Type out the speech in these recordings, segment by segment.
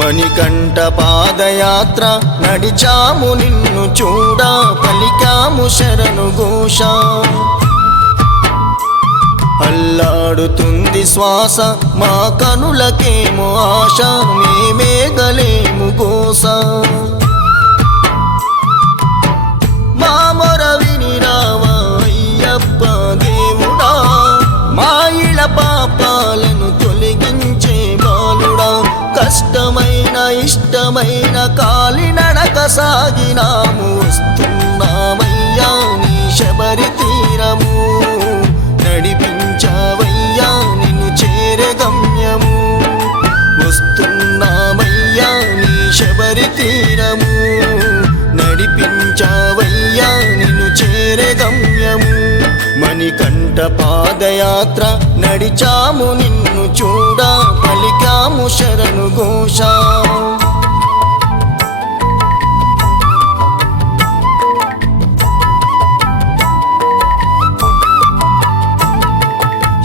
మణికంఠ పాదయాత్ర. నడిచాము నిన్ను చూడ పలికాము శరణు ఘోష. అల్లాడుతుంది శ్వాస మా కనులకేమో ఆశ మేమే గలేము గోస. మా మొర విని రావా అయ్యప్ప దేవుడా. మా ఇళ పాపాలను తొలగించే బాలుడా కష్టమై ఇష్టమైన కాలినడక సాగినాము. వస్తున్నామయ్యా నీ శబరి తీరము. నడిపించావయ్యా నిన్ను చేరే గమ్యము. వస్తున్నామయ్యా నీ శబరి తీరము. నడిపించావయ్యా నిన్ను చేరే గమ్యము. మణికంఠ పాదయాత్ర నడిచాము నిన్ను చూడ. శరణు ఘోష.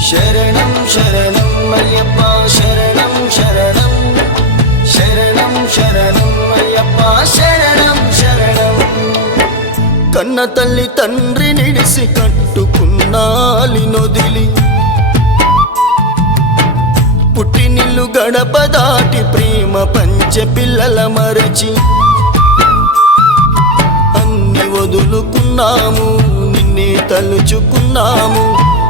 శరణం శరణం అయ్యప్ప శరణం శరణం. శరణం శరణం అయ్యప్ప శరణం శరణం. కన్న తల్లి తండ్రి నిడిసి కట్టుకున్నాలి. గడప దాటి ప్రేమ పంచె పిల్లల మరచి. అన్ని వదులుకున్నాము నిన్నే తలుచుకున్నాము.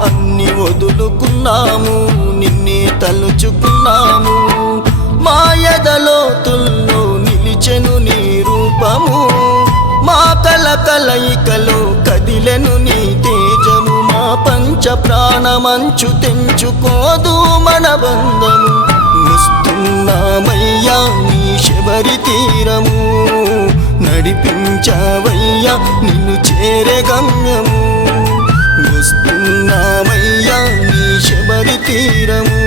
అన్ని వదులుకున్నాము నిన్నే తలుచుకున్నాము. మాయదలోతుల్లో నిలిచెను నీ రూపము. మా కల కలయికలో కదిలెను నీ తేజము. మా పంచ ప్రాణమంచు తెంచుకోదు మన బంధము. చూస్తున్నామయ్యా నీ శబరి తీరము. నడిపించవయ్యా నిన్ను చేరే గమ్యము. వస్తున్నామయ్యా నీ శబరి తీరము.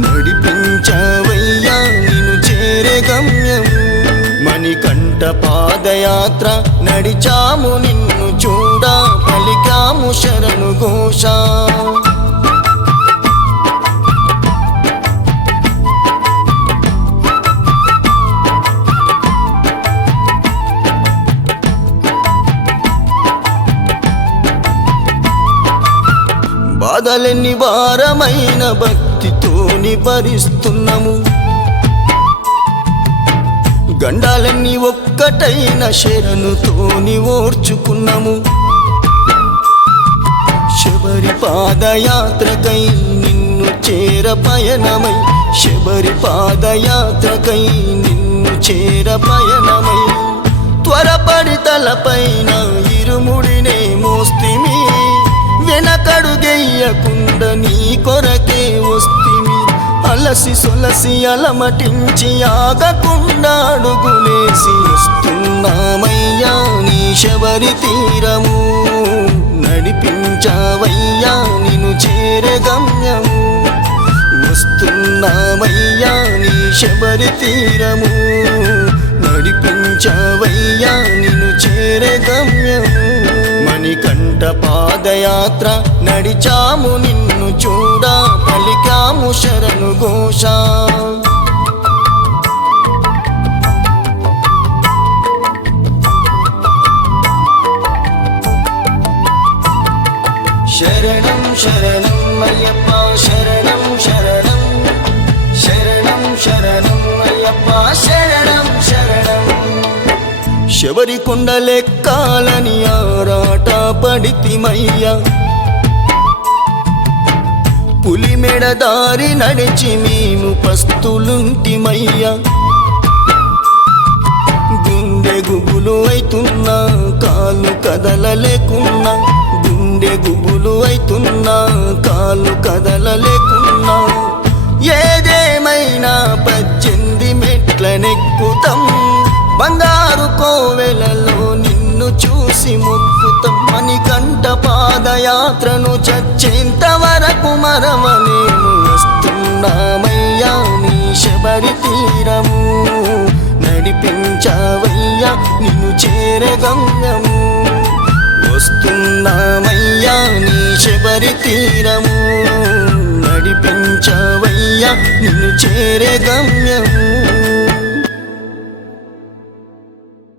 నడిపించవయ్యా నిన్ను చేరే గమ్యము. మణికంఠ పాదయాత్ర నడిచాము నిన్ను చూడ పలికాము శరణు ఘోష. బాధలెన్ని వారమైన భక్తితోని భరిస్తున్నాము. గండాలన్నీ ఒక్కటైన శరణుతోని ఓర్చుకున్నాము. శబరి పాదయాత్రకై నిన్ను చేర పయనమై శబరి పాదయాత్రకై నిన్ను చేర పయనమై. త్వరపడి తలపైన ఇరుముడినే మోస్తిమి వెనకడుగెయ్యకుండా నీ కొరకే వస్తిమి. అలసి సొలసి అలమటించి ఆగకుండా అడుగులేసి వస్తున్నామయ్యా నీ శబరి తీరము. నడిపించావయ్యా నిను చేరే గమ్యము. వస్తున్నామయ్యా నీ శబరి తీరము. నడిపించావయ్యా నిను చేరే గమ్యము. పాదయాత్ర నడిచాము నిన్ను చూడ పలికాము శరణు ఘోష శరణం శరణం అయ్యప్ప శరణం శరణం శరణం శరణం అయ్యప్ప శరణం శరణం చివరి కొండలెక్కాలని ఆరాట పడితిమయ్యా. పులి మెడ దారి నడిచి మేము పస్తులుంటిమయ్యా. గుండె గుబులు అవుతున్నా కాలు కదలలేకున్నా. గుండె గుబులు అవుతున్నా కాలు కదలలే చూసి మొక్కుతాం మణికంఠ పాదయాత్రను చచ్చేంత వరకు మరవలేము. వస్తున్నామయ్యా నీ శబరి తీరము. నడిపించవయ్యా నిన్ను చేరే గమ్యము. వస్తున్నామయ్యా నీ శబరి తీరము. నడిపించవయ్యా నిన్ను చేరే గమ్యము.